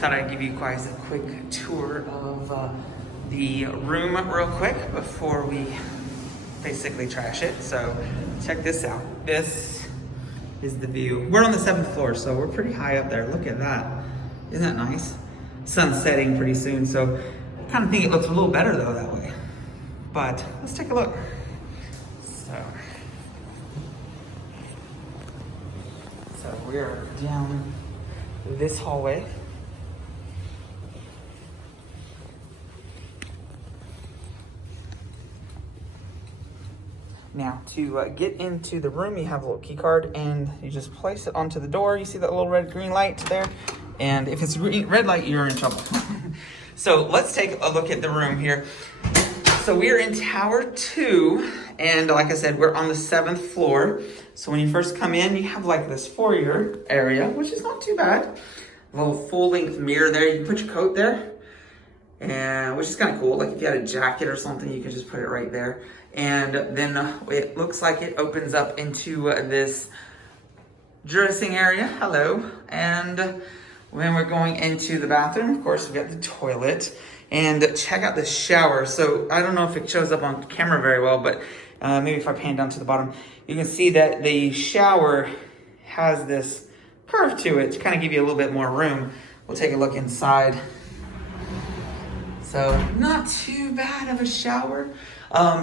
thought I'd give you guys a quick tour of the room real quick before we basically trash it. So check this out. This is the view. We're on the 7th floor, so we're pretty high up there. Look at that. Isn't that nice? Sun's setting pretty soon, so I kind of think it looks a little better though that way. But let's take a look. So we're down this hallway. Now, to get into the room, you have a little key card and you just place it onto the door. You see that little red green light there? And if it's red light, you're in trouble. So let's take a look at the room here. So we are in Tower 2, and like I said, we're on the 7th floor. So when you first come in, you have like this foyer area, which is not too bad. A little full-length mirror there. You can put your coat there, and which is kind of cool. Like if you had a jacket or something, you could just put it right there. And then it looks like it opens up into this dressing area. Hello. And when we're going into the bathroom, of course, we got the toilet. And check out the shower. So I don't know if it shows up on camera very well, but maybe if I pan down to the bottom, you can see that the shower has this curve to it to kind of give you a little bit more room. We'll take a look inside. So not too bad of a shower.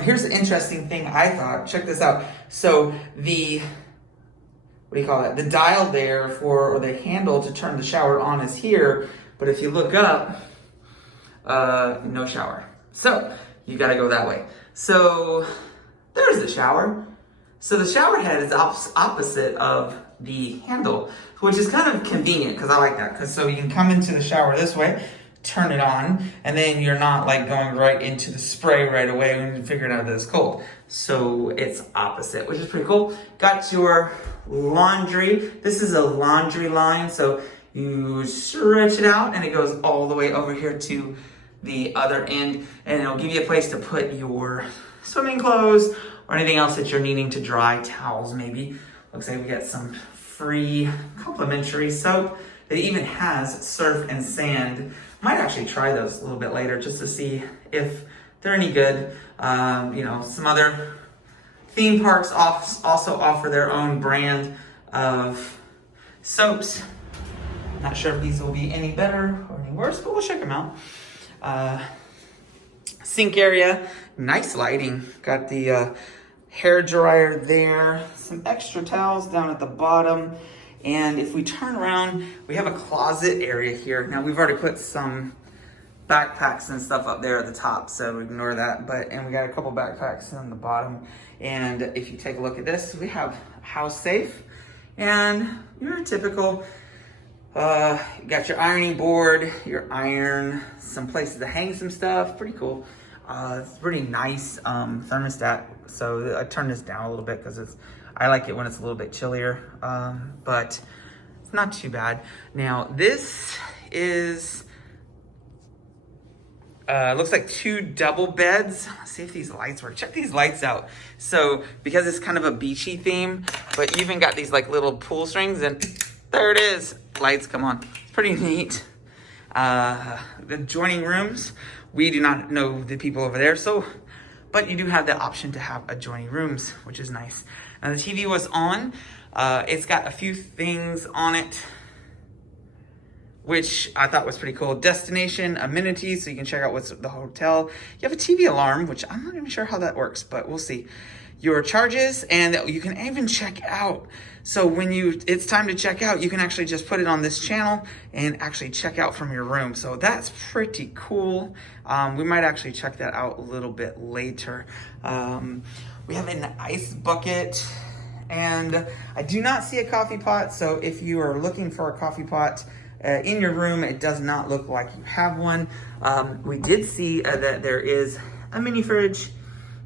Here's an interesting thing I thought. Check this out. So the, what do you call it? The dial there for, or the handle to turn the shower on is here. But if you look up, no shower. So you gotta go that way. So there's the shower. So the shower head is opposite of the handle, which is kind of convenient because I like that. Because so you can come into the shower this way, turn it on, and then you're not like going right into the spray right away when you figure it out that it's cold. So it's opposite, which is pretty cool. Got your laundry. This is a laundry line. So you stretch it out and it goes all the way over here to the other end, and it'll give you a place to put your swimming clothes or anything else that you're needing to dry, towels maybe. Looks like we got some free complimentary soap that even has surf and sand. Might actually try those a little bit later just to see if they're any good. You know, some other theme parks also offer their own brand of soaps. Not sure if these will be any better or any worse, but we'll check them out. Sink area, nice lighting. Got the hair dryer there, some extra towels down at the bottom. And if we turn around, we have a closet area here. Now we've already put some backpacks and stuff up there at the top, so ignore that. And we got a couple backpacks on the bottom. And if you take a look at this, we have a house safe and your typical you got your ironing board, your iron, some places to hang some stuff. Pretty cool. It's pretty nice thermostat. So I turned this down a little bit because I like it when it's a little bit chillier, but it's not too bad. Now this is looks like 2 double beds. Let's see if these lights work. Check these lights out. So because it's kind of a beachy theme, but you even got these like little pull strings, and there it is. Lights come on. It's pretty neat. The adjoining rooms, we do not know the people over there, so, but you do have the option to have adjoining rooms, which is nice. Now the TV was on. It's got a few things on it, which I thought was pretty cool. Destination, amenities, so you can check out what's the hotel. You have a TV alarm, which I'm not even sure how that works, but we'll see. Your charges, and you can even check out. So when it's time to check out, you can actually just put it on this channel and actually check out from your room. So that's pretty cool. We might actually check that out a little bit later. We have an ice bucket, and I do not see a coffee pot. So if you are looking for a coffee pot in your room, it does not look like you have one. We did see that there is a mini fridge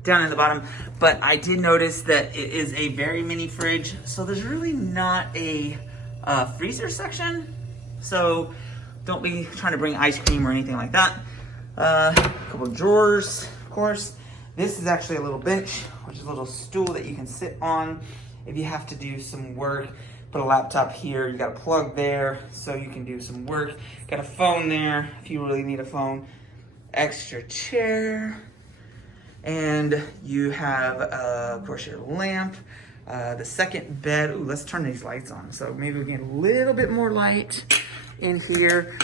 down in the bottom, but I did notice that it is a very mini fridge, so there's really not a freezer section, so don't be trying to bring ice cream or anything like that. A couple of drawers, of course. This is actually a little bench, which is a little stool that you can sit on if you have to do some work. Put a laptop here, you got a plug there so you can do some work. Got a phone there if you really need a phone. Extra chair. And you have, of course, your lamp. The second bed. Ooh, let's turn these lights on. So maybe we get a little bit more light in here.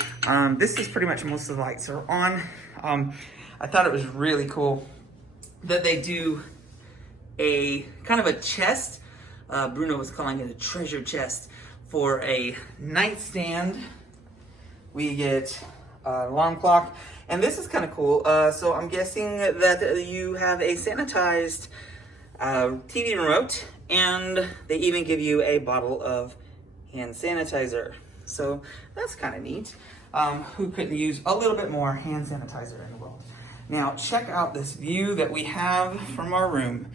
This is pretty much most of the lights are on. I thought it was really cool that they do a kind of a chest. Bruno was calling it a treasure chest for a nightstand. We get an alarm clock. And this is kind of cool. So I'm guessing that you have a sanitized TV remote, and they even give you a bottle of hand sanitizer. So that's kind of neat. Who couldn't use a little bit more hand sanitizer in the world? Now check out this view that we have from our room.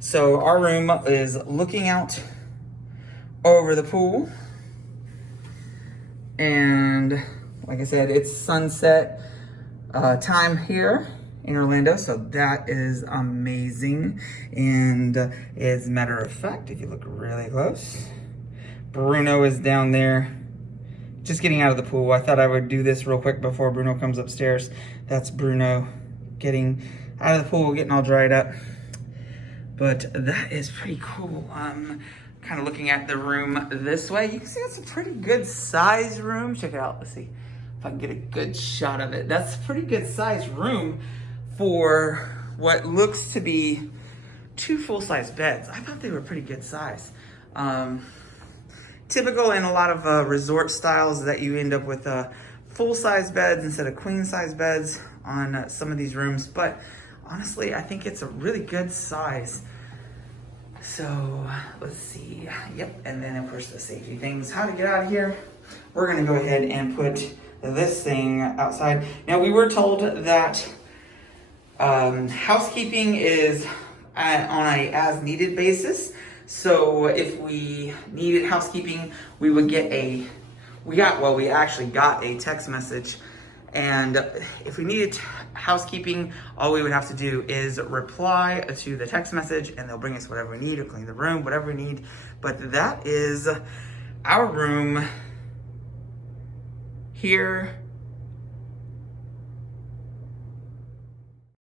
So our room is looking out over the pool. And like I said, it's sunset time here in Orlando, so that is amazing. And as a matter of fact, if you look really close, Bruno is down there just getting out of the pool. I thought I would do this real quick before Bruno comes upstairs. That's Bruno getting out of the pool, getting all dried up. But that is pretty cool. Kind of looking at the room this way. You can see it's a pretty good size room. Check it out. Let's see if I can get a good shot of it. That's a pretty good size room for what looks to be 2 full-size beds. I thought they were pretty good size. Typical in a lot of resort styles that you end up with full-size beds instead of queen-size beds on some of these rooms. But honestly, I think it's a really good size. So let's see. Yep, and then of course the safety things. How to get out of here? We're gonna go ahead and put this thing outside. Now we were told that housekeeping is on a as needed basis. So if we needed housekeeping, we would get we actually got a text message. And if we needed housekeeping, all we would have to do is reply to the text message and they'll bring us whatever we need or clean the room, whatever we need. But that is our room here